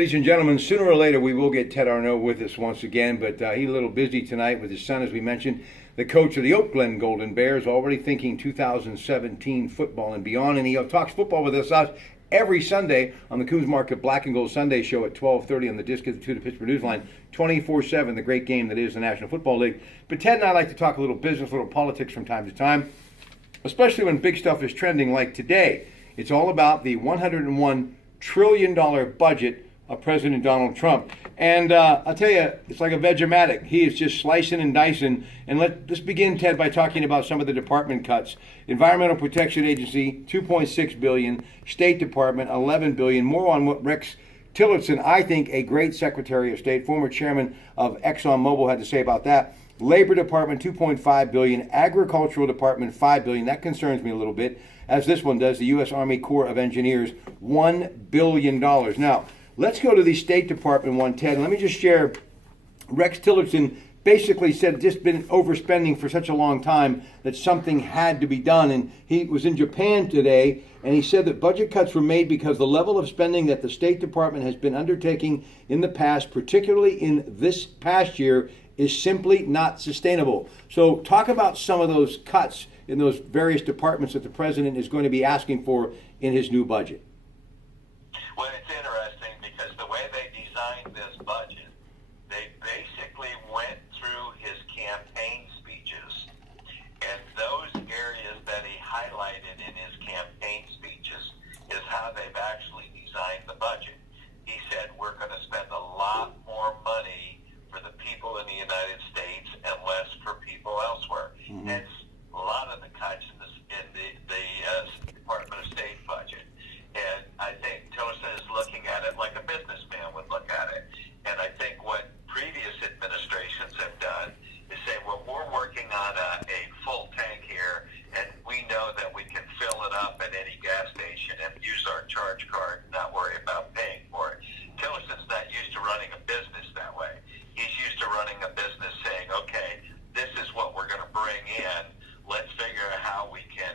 Ladies and gentlemen, sooner or later we will get Ted Arnaud with us once again, but he's a little busy tonight with his son, as we mentioned. The coach of the Oakland Golden Bears, already thinking 2017 football and beyond, and he talks football with us every Sunday on the Coons Market Black and Gold Sunday Show at 12:30 on the Disc of the Pittsburgh Newsline, 24/7, the great game that is the National Football League. But Ted and I like to talk a little business, a little politics from time to time, especially when big stuff is trending like today. It's all about the $101 trillion budget of President Donald Trump. And I'll tell you, it's like a Vegematic. He is just slicing and dicing. And let's begin, Ted, by talking about some of the department cuts. Environmental Protection Agency, $2.6 billion. State Department, $11 billion. More on what Rex Tillerson, I think a great Secretary of State, former chairman of ExxonMobil, had to say about that. Labor Department, $2.5 billion. Agricultural Department, $5 billion. That concerns me a little bit, as this one does. The U.S. Army Corps of Engineers, $1 billion. Now, let's go to the State Department one, Ted. Let me just share. Rex Tillerson basically said just been overspending for such a long time that something had to be done. And he was in Japan today, and he said that budget cuts were made because the level of spending that the State Department has been undertaking in the past, particularly in this past year, is simply not sustainable. So talk about some of those cuts in those various departments that the president is going to be asking for in his new budget. Well, it's interesting because the way they designed this budget, they basically went through his campaign speeches, and those areas that he highlighted in his campaign speeches is how they've actually designed the budget. He said, we're going to spend a lot more money for the people in the United States and less for people elsewhere. Mm-hmm. Hence, a lot of the cuts in the Department of State budget. And I think Tillerson is looking at it like a businessman would look at it. And I think what previous administrations have done is say, well, we're working on a full tank here, and we know that we can fill it up at any gas station and use our charge card and not worry about paying for it. Tillerson's not used to running a business that way. He's used to running a business saying, okay, this is what we're going to bring in. Let's figure out how we can,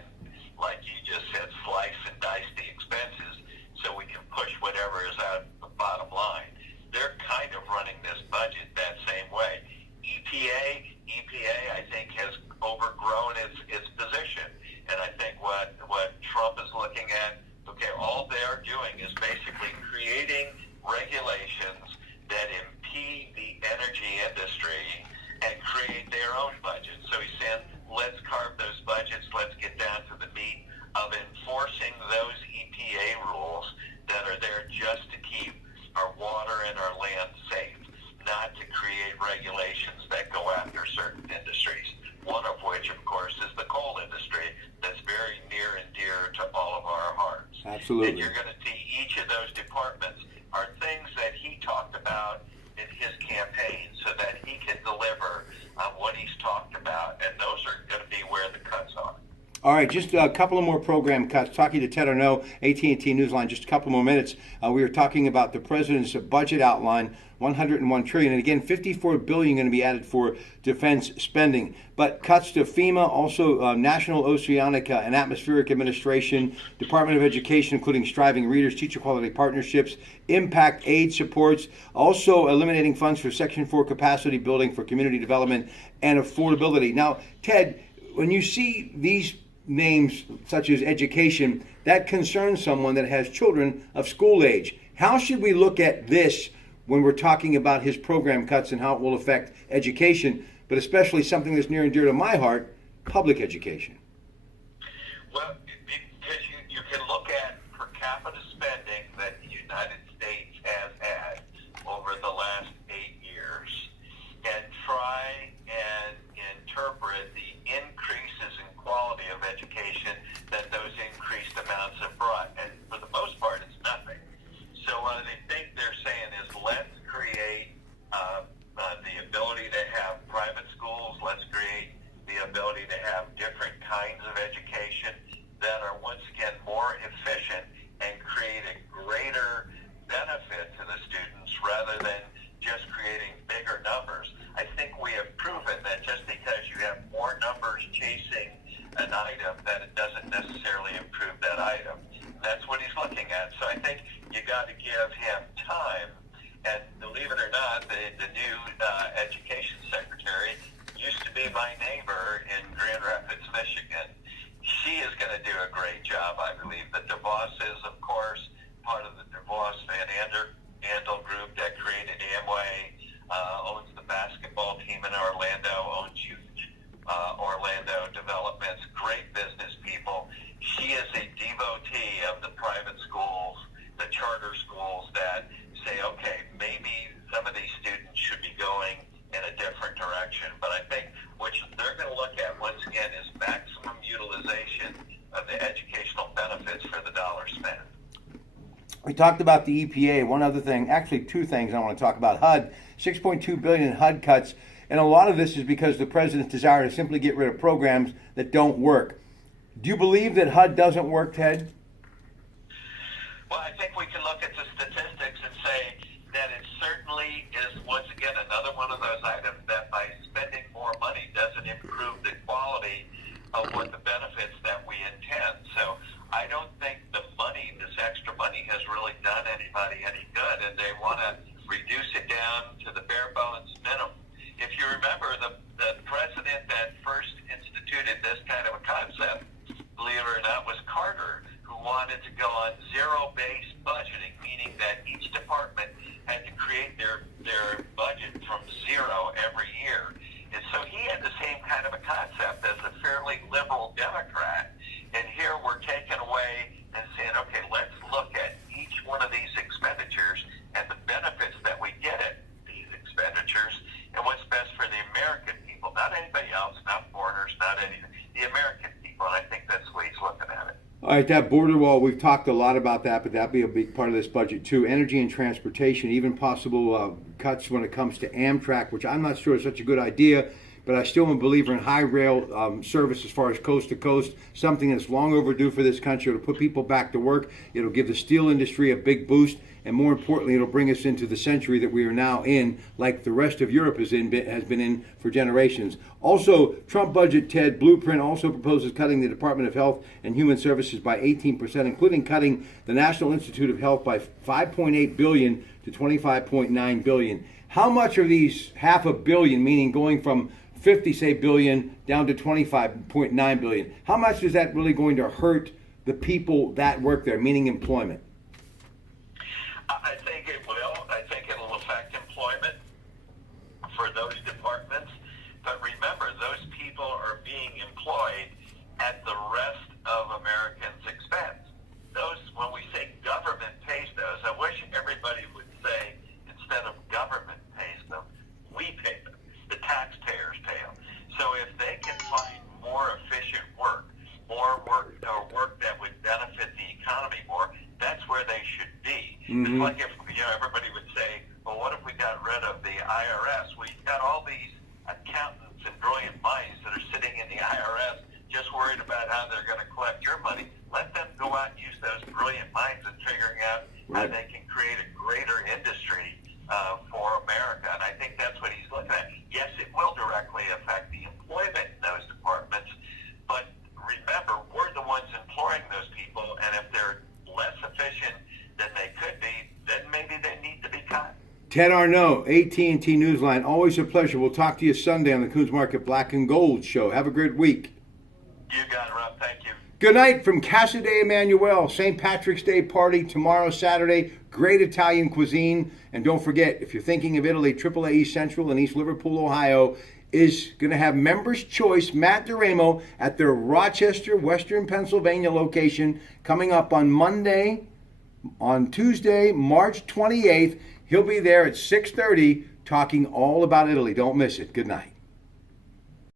like you just said, slice and dice the expenses so we can push whatever is out the bottom line. They're kind of running this budget that same way. EPA, I think, has overgrown its position. And I think what Trump is looking at, okay, all they're doing is basically creating regulations that impede the energy industry and create their own budget. So he's saying, let's carve those budgets, let's get down to the meat of enforcing those EPA rules that are there just to keep our water and our land safe, not to create regulations that go after certain industries, one of which, of course, is the coal industry that's very near and dear to all of our hearts. Absolutely. And you're going to see each of those departments are things that he talked about in his campaign so that he can deliver on what he's talked about, and those are going to be where the cuts are. All right, just a couple of more program cuts. Talking to Ted Arnaud, AT&T Newsline, just a couple more minutes. We were talking about the president's budget outline, $101 trillion, and again, $54 billion going to be added for defense spending. But cuts to FEMA, also National Oceanic and Atmospheric Administration, Department of Education, including Striving Readers, Teacher Quality Partnerships, Impact Aid supports, also eliminating funds for Section 4 capacity building for community development and affordability. Now, Ted, when you see these names such as education, that concerns someone that has children of school age. How should we look at this when we're talking about his program cuts and how it will affect education, but especially something that's near and dear to my heart, public education? Well, because you can look at per capita spending that the United States has had over the last 8 years and try and interpret the increases in quality of education that those increased amounts have brought. And for the most part, it's nothing. So what they think they're saying is let's create the ability to have private schools, let's create the ability to have different kinds of education that are once again more efficient and create a greater benefit to the students rather than just creating bigger numbers. I think we have proven that just because you have more numbers chasing an item, that it doesn't necessarily improve that item. That's what he's looking at. So I think you got to give him time talked about the EPA. One other thing, actually two things I want to talk about. HUD, $6.2 billion in HUD cuts, and a lot of this is because the president's desire to simply get rid of programs that don't work. Do you believe that HUD doesn't work, Ted? Well, I think we can look at the statistics and say that it certainly is, once again, another one of those items that by spending more money doesn't improve the quality of what the benefits that we intend. So I don't think the money, this extra money, has really done anybody any good, and they want to reduce it down to the bare bones minimum. If you remember, the president that first instituted this kind of a concept, believe it or not, was Carter, who wanted to go on zero-based budgeting, meaning that each department had to create their budget from zero every year. And so he had the same kind of a concept as a fairly liberal Democrat. And here we're taking away and saying, okay, let's look at each one of these expenditures and the benefits that we get at these expenditures and what's best for the American people, not anybody else, not foreigners, not anything, the American people. And I think that's the way he's looking at it. All right, that border wall, we've talked a lot about that, but that'll be a big part of this budget too. Energy and transportation, even possible cuts when it comes to Amtrak, which I'm not sure is such a good idea, but I still am a believer in high rail service as far as coast to coast, something that's long overdue for this country. It'll put people back to work. It'll give the steel industry a big boost, and more importantly, it'll bring us into the century that we are now in, like the rest of Europe has been in for generations. Also, Trump budget, Ted, blueprint also proposes cutting the Department of Health and Human Services by 18%, including cutting the National Institute of Health by $5.8 billion to $25.9 billion. How much are these $500 million, meaning going from 50, say, billion down to 25.9 billion? How much is that really going to hurt the people that work there, meaning employment? I think it will. I think it'll affect employment for those departments. But remember, those people are being employed at the rest of Americans' expense. Those, when we say government pays those, I wish everybody would say, instead of government pays them, we pay them. The taxpayers pay them. So if they can find more efficient work, more work or work that would benefit the economy more, that's where they should be. It's like if everybody would say, well, what if we got rid of the IRS? Well, you've got all these accountants and brilliant minds that are sitting in the IRS just worried about how they're going to collect your money. Let them go out and use those brilliant minds in figuring out how they can create a greater industry for America. And I think that's what he's looking at. Yes, it will directly affect the employment in those departments, but remember, we're the ones employing those people, and if they're less efficient than they could be, then maybe they need to be cut. Ted Arnaud, AT&T Newsline, always a pleasure. We'll talk to you Sunday on the Coons Market Black and Gold Show. Have a great week. You got it, Rob. Thank you. Good night from Casa de Emmanuel. St. Patrick's Day party tomorrow, Saturday. Great Italian cuisine. And don't forget, if you're thinking of Italy, AAA East Central in East Liverpool, Ohio, is going to have Members' Choice Matt DeRamo at their Rochester, Western Pennsylvania location coming up on Monday. On Tuesday, March 28th, he'll be there at 6:30 talking all about Italy. Don't miss it. Good night.